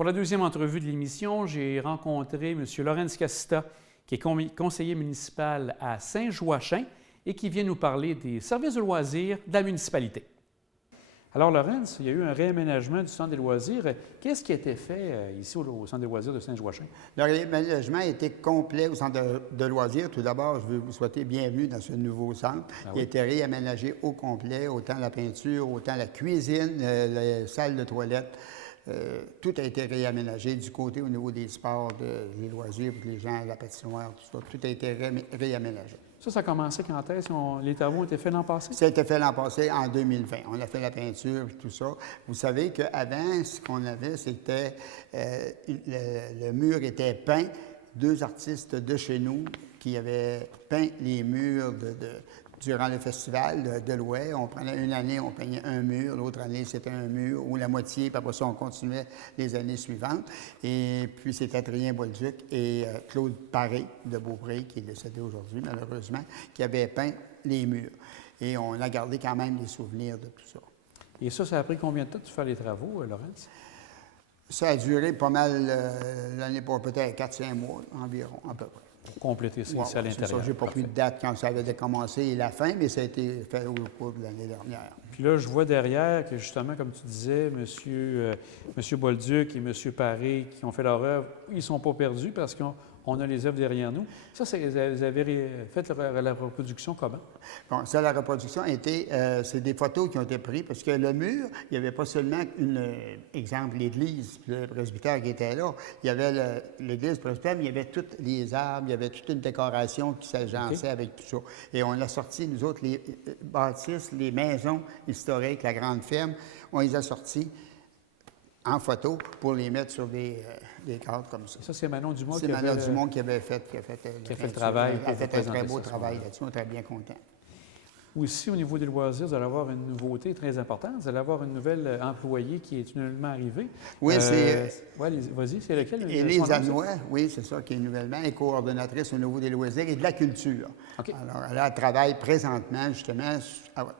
Pour la deuxième entrevue de l'émission, j'ai rencontré M. Laurens Casita, qui est conseiller municipal à Saint-Joachim et qui vient nous parler des services de loisirs de la municipalité. Alors, Laurens, il y a eu un réaménagement du centre des loisirs. Qu'est-ce qui a été fait ici au centre des loisirs de Saint-Joachim? Le réaménagement a été complet au centre de loisirs. Tout d'abord, je veux vous souhaiter bienvenue dans ce nouveau centre. Ah oui. Il a été réaménagé au complet, autant la peinture, autant la cuisine, la salle de toilette. Tout a été réaménagé du côté au niveau des sports, des loisirs, pour les gens, la patinoire, tout ça. Tout a été réaménagé. Ça a commencé quand est-ce que les travaux ont été faits l'an passé? Ça a été fait l'an passé, en 2020. On a fait la peinture et tout ça. Vous savez qu'avant, ce qu'on avait, c'était le mur était peint. Deux artistes de chez nous qui avaient peint les murs durant le festival de l'Ouest. On prenait une année, on peignait un mur, l'autre année, c'était un mur, ou la moitié, puis après ça, on continuait les années suivantes. Et puis, c'est Adrien Bolduc et Claude Paré de Beaupré, qui est décédé aujourd'hui, malheureusement, qui avaient peint les murs. Et on a gardé quand même les souvenirs de tout ça. Et ça a pris combien de temps de faire les travaux, Laurens? Ça a duré pas mal l'année, peut-être 4-5 mois environ, à peu près. Pour compléter ça ici à l'intérieur. C'est ça, j'ai pas pris de date quand ça avait commencé et la fin, mais ça a été fait au cours de l'année dernière. Puis là, je vois derrière que justement, comme tu disais, Monsieur Bolduc et M. Paré qui ont fait leur œuvre, ils ne sont pas perdus parce qu'on a les œuvres derrière nous. Ça, vous avez fait la reproduction comment? Bon, ça, la reproduction c'est des photos qui ont été prises parce que le mur, il n'y avait pas seulement exemple, l'église, le presbytère qui était là. Il y avait l'église, le presbytère, mais il y avait tous les arbres, il y avait toute une décoration qui s'agençait avec tout ça. Et on a sorti, nous autres, les bâtisses, les maisons historiques, la grande ferme, on les a sortis en photo pour les mettre sur des cadres comme ça. Ça, c'est Manon Dumont qui avait fait le travail. Elle a fait un très beau travail là-dessus. On est très bien contents. Aussi, au niveau des loisirs, vous allez avoir une nouveauté très importante. Vous allez avoir une nouvelle employée qui est nouvellement arrivée. Oui, c'est... Oui, vas-y, c'est laquelle? Élise Anouet, oui, c'est ça, qui est nouvellement est coordonnatrice au niveau des loisirs et de la culture. Okay. Alors, elle travaille présentement, justement,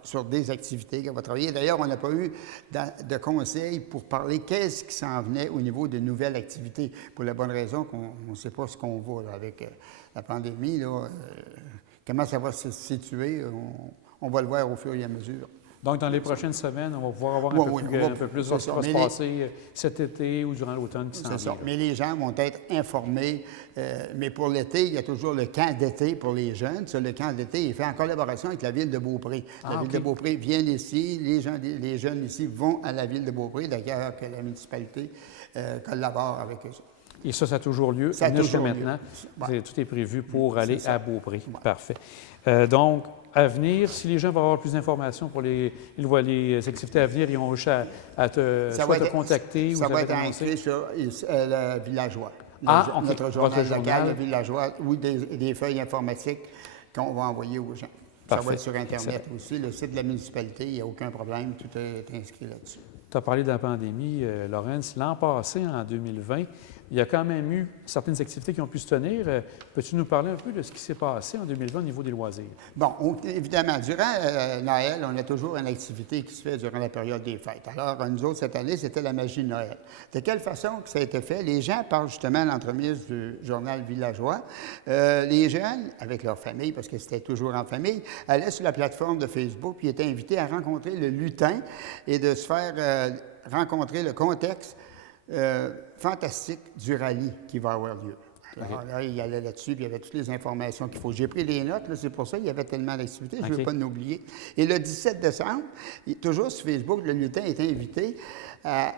sur des activités qu'elle va travailler. D'ailleurs, on n'a pas eu de conseils pour parler qu'est-ce qui s'en venait au niveau de nouvelles activités, pour la bonne raison qu'on ne sait pas ce qu'on va là, avec la pandémie, là. Comment ça va se situer, on va le voir au fur et à mesure. Donc, dans les prochaines semaines, on va pouvoir avoir un peu plus de ce qui va se passer cet été ou durant l'automne qui s'en vient. Mais les gens vont être informés. Mais pour l'été, il y a toujours le camp d'été pour les jeunes. Ça, le camp d'été est fait en collaboration avec la Ville de Beaupré. La Ville de Beaupré vient ici, les jeunes ici vont à la Ville de Beaupré, d'ailleurs que la municipalité collabore avec eux. Et ça a toujours lieu. Ça a toujours maintenant. Ouais. Tout est prévu pour aller à Beaupré. Ouais. Parfait. Donc, à venir, si les gens veulent avoir plus d'informations pour les activités à venir, ils ont réussi à te contacter. Ça va être inscrit sur le Villageois. Notre journal local, le Villageois, ou des feuilles informatiques qu'on va envoyer aux gens. Parfait. Ça va être sur Internet aussi. Le site de la municipalité, il n'y a aucun problème. Tout est inscrit là-dessus. Tu as parlé de la pandémie, Laurens. L'an passé, en 2020, il y a quand même eu certaines activités qui ont pu se tenir. Peux-tu nous parler un peu de ce qui s'est passé en 2020 au niveau des loisirs? Bon, évidemment, durant Noël, on a toujours une activité qui se fait durant la période des fêtes. Alors, nous autres, cette année, c'était la magie de Noël. De quelle façon que ça a été fait? Les gens parlent justement à l'entremise du journal Villageois. Les jeunes, avec leur famille, parce que c'était toujours en famille, allaient sur la plateforme de Facebook puis étaient invités à rencontrer le lutin et de se faire rencontrer le contexte fantastique du rallye qui va avoir lieu. Alors là, il allait là-dessus, puis il y avait toutes les informations qu'il faut. J'ai pris des notes, là, c'est pour ça, il y avait tellement d'activités, je ne veux pas l'oublier. Et le 17 décembre, toujours sur Facebook, le lutin est invité à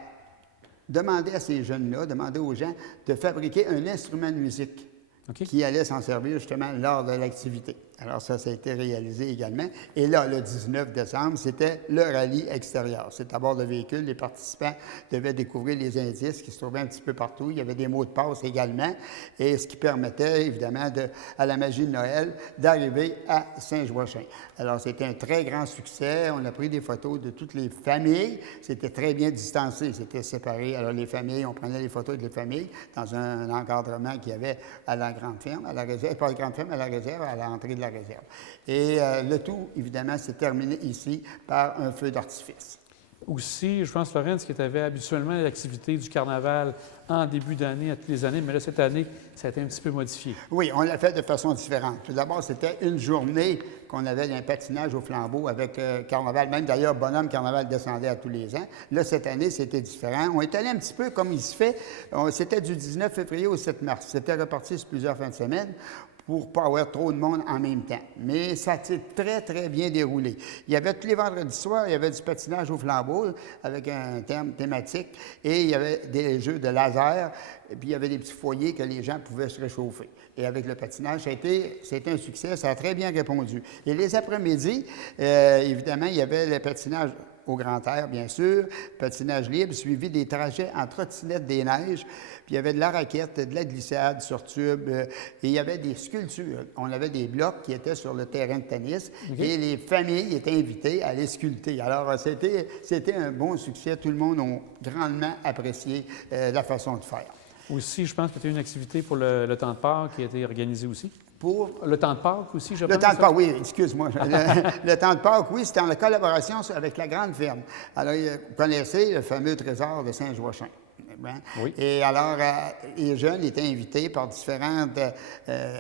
demander à ces jeunes-là, demander aux gens de fabriquer un instrument de musique qui allait s'en servir justement lors de l'activité. Alors ça a été réalisé également. Et là, le 19 décembre, c'était le rallye extérieur. C'est à bord de véhicules. Les participants devaient découvrir les indices qui se trouvaient un petit peu partout. Il y avait des mots de passe également. Et ce qui permettait, évidemment, à la magie de Noël, d'arriver à Saint-Joachim. Alors, c'était un très grand succès. On a pris des photos de toutes les familles. C'était très bien distancé. C'était séparé. Alors, les familles, on prenait les photos de les familles dans un encadrement qu'il y avait à la grande ferme, à la réserve, pas à la grande ferme, à la réserve, à l'entrée de la réserve. Et le tout, évidemment, s'est terminé ici par un feu d'artifice. Aussi, je pense, Laurence, que tu avais habituellement l'activité du carnaval en début d'année, à toutes les années, mais là, cette année, ça a été un petit peu modifié. Oui, on l'a fait de façon différente. Tout d'abord, c'était une journée qu'on avait d'un patinage au flambeau avec Carnaval. Même d'ailleurs, Bonhomme Carnaval descendait à tous les ans. Là, cette année, c'était différent. On est allé un petit peu comme il se fait. C'était du 19 février au 7 mars. C'était reparti sur plusieurs fins de semaine pour ne pas avoir trop de monde en même temps. Mais ça s'est très, très bien déroulé. Il y avait tous les vendredis soirs, il y avait du patinage au flambeau avec un thème thématique et il y avait des jeux de laser et puis il y avait des petits foyers que les gens pouvaient se réchauffer. Et avec le patinage, c'était un succès, ça a très bien répondu. Et les après-midi, évidemment, il y avait le patinage au grand air, bien sûr, patinage libre, suivi des trajets en trottinette des neiges. Puis il y avait de la raquette, de la glissade sur tube, et il y avait des sculptures. On avait des blocs qui étaient sur le terrain de tennis, et les familles étaient invitées à les sculpter. Alors, c'était un bon succès. Tout le monde a grandement apprécié la façon de faire. Aussi, je pense que tu as une activité pour le temps de Pâques qui a été organisée aussi. Pour le temps de Pâques aussi, je pense. Le temps de Pâques, oui, excuse-moi. Le temps de Pâques, oui, c'était en collaboration avec la Grande Ferme. Alors, vous connaissez le fameux trésor de Saint-Joachim. Oui. Et alors, les jeunes étaient invités par différents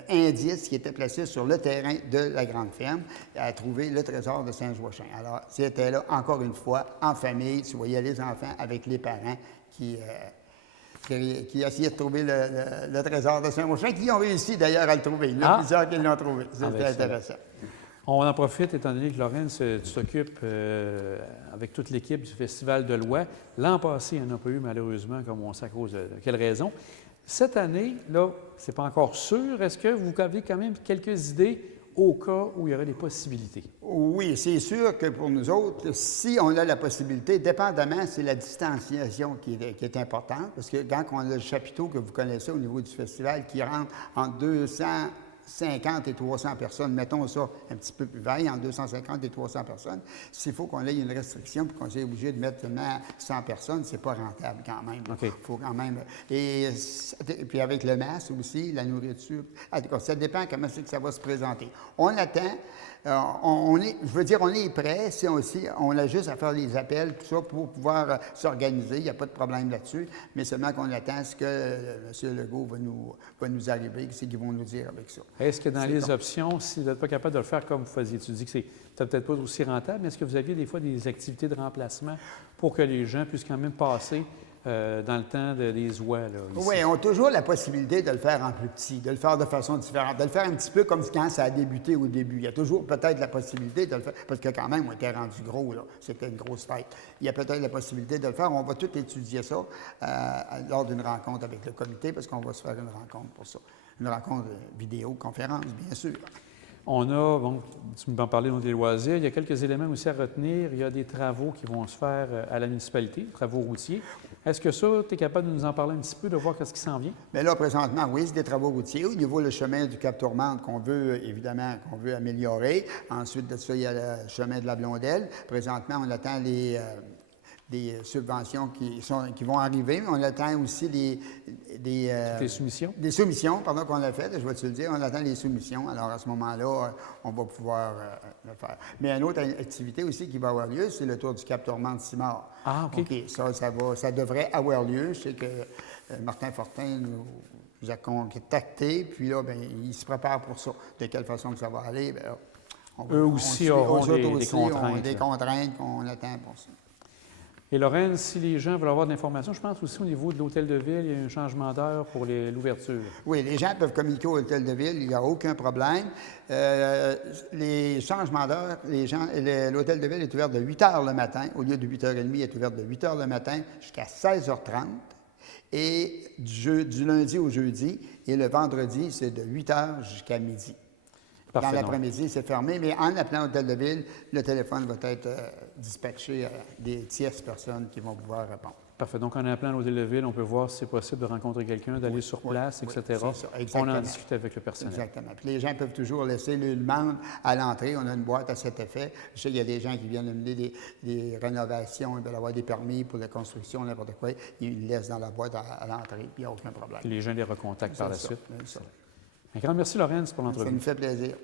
indices qui étaient placés sur le terrain de la Grande Ferme à trouver le trésor de Saint-Joachim. Alors, c'était là, encore une fois, en famille, tu voyais les enfants avec les parents qui essayaient de trouver le trésor de Saint-Joachim, qui ont réussi d'ailleurs à le trouver. Il y en a plusieurs qui l'ont trouvé. C'était intéressant. On en profite, étant donné que Laurence, tu t'occupes avec toute l'équipe du Festival de l'Oie. L'an passé, il n'y en a pas eu, malheureusement, comme on sait à cause de quelle raison. Cette année, là, c'est pas encore sûr. Est-ce que vous avez quand même quelques idées au cas où il y aurait des possibilités? Oui, c'est sûr que pour nous autres, si on a la possibilité, dépendamment, c'est la distanciation qui est importante, parce que quand on a le chapiteau que vous connaissez au niveau du festival qui rentre entre 250 et 300 personnes, mettons ça un petit peu plus vague, entre 250 et 300 personnes, s'il faut qu'on ait une restriction et qu'on soit obligé de mettre seulement 100 personnes, c'est pas rentable quand même. OK. Faut quand même. Et puis avec le masque aussi, la nourriture, en tout cas, ça dépend comment c'est que ça va se présenter. On attend. On est prêt. On a juste à faire les appels, tout ça, pour pouvoir s'organiser. Il n'y a pas de problème là-dessus. Mais seulement qu'on attend ce que M. Legault va nous arriver, ce qu'ils vont nous dire avec ça. Est-ce que dans les options, si vous n'êtes pas capable de le faire comme vous faisiez, tu dis que c'est peut-être pas aussi rentable, mais est-ce que vous aviez des fois des activités de remplacement pour que les gens puissent quand même passer dans le temps des oies? Là, ici? Oui, on a toujours la possibilité de le faire en plus petit, de le faire de façon différente, de le faire un petit peu comme quand ça a débuté au début. Il y a toujours peut-être la possibilité de le faire, parce que quand même, on était rendu gros, là. C'était une grosse fête. Il y a peut-être la possibilité de le faire. On va tout étudier ça lors d'une rencontre avec le comité, parce qu'on va se faire une rencontre pour ça. Une rencontre vidéoconférence, bien sûr. On a, bon, tu m'en parlais dans les loisirs, il y a quelques éléments aussi à retenir. Il y a des travaux qui vont se faire à la municipalité, travaux routiers. Est-ce que ça, tu es capable de nous en parler un petit peu, de voir ce qui s'en vient? Bien là, présentement, oui, c'est des travaux routiers. Au niveau du chemin du Cap-Tourmente qu'on veut améliorer. Ensuite de ça, il y a le chemin de la Blondelle. Présentement, on attend des subventions qui vont arriver, mais on attend aussi des soumissions? Des soumissions, pardon, qu'on a faites, je vais te le dire. On attend les soumissions. Alors, à ce moment-là, on va pouvoir le faire. Mais une autre activité aussi qui va avoir lieu, c'est le Tour du Cap-Tourmente-Simard. Ah, OK. OK, ça devrait avoir lieu. Je sais que Martin Fortin nous a contactés, puis là, bien, il se prépare pour ça. De quelle façon que ça va aller, bien, eux aussi auront des contraintes. Des contraintes qu'on attend pour ça. Et Laurence, si les gens veulent avoir de l'information, je pense aussi au niveau de l'hôtel de ville, il y a un changement d'heure pour l'ouverture. Oui, les gens peuvent communiquer au hôtel de ville, il n'y a aucun problème. Les changements d'heure, l'hôtel de ville est ouvert de 8 h le matin, au lieu de 8h30, il est ouvert de 8 h le matin jusqu'à 16h30. Et du lundi au jeudi, et le vendredi, c'est de 8 h jusqu'à midi. Parfait, dans l'après-midi, c'est fermé, mais en appelant l'hôtel de ville, le téléphone va être dispatché à des tierces personnes qui vont pouvoir répondre. Parfait. Donc, en appelant l'hôtel de ville, on peut voir si c'est possible de rencontrer quelqu'un, d'aller sur place, etc. C'est ça, on en discute avec le personnel. Exactement. Puis les gens peuvent toujours laisser leur demande à l'entrée. On a une boîte à cet effet. Je sais qu'il y a des gens qui viennent amener des rénovations, ils veulent avoir des permis pour la construction, n'importe quoi. Ils laissent dans la boîte à l'entrée, puis il n'y a aucun problème. Puis les gens les recontactent par la suite. Ça. Un grand merci, Laurence, pour l'entrevue. Ça nous fait plaisir.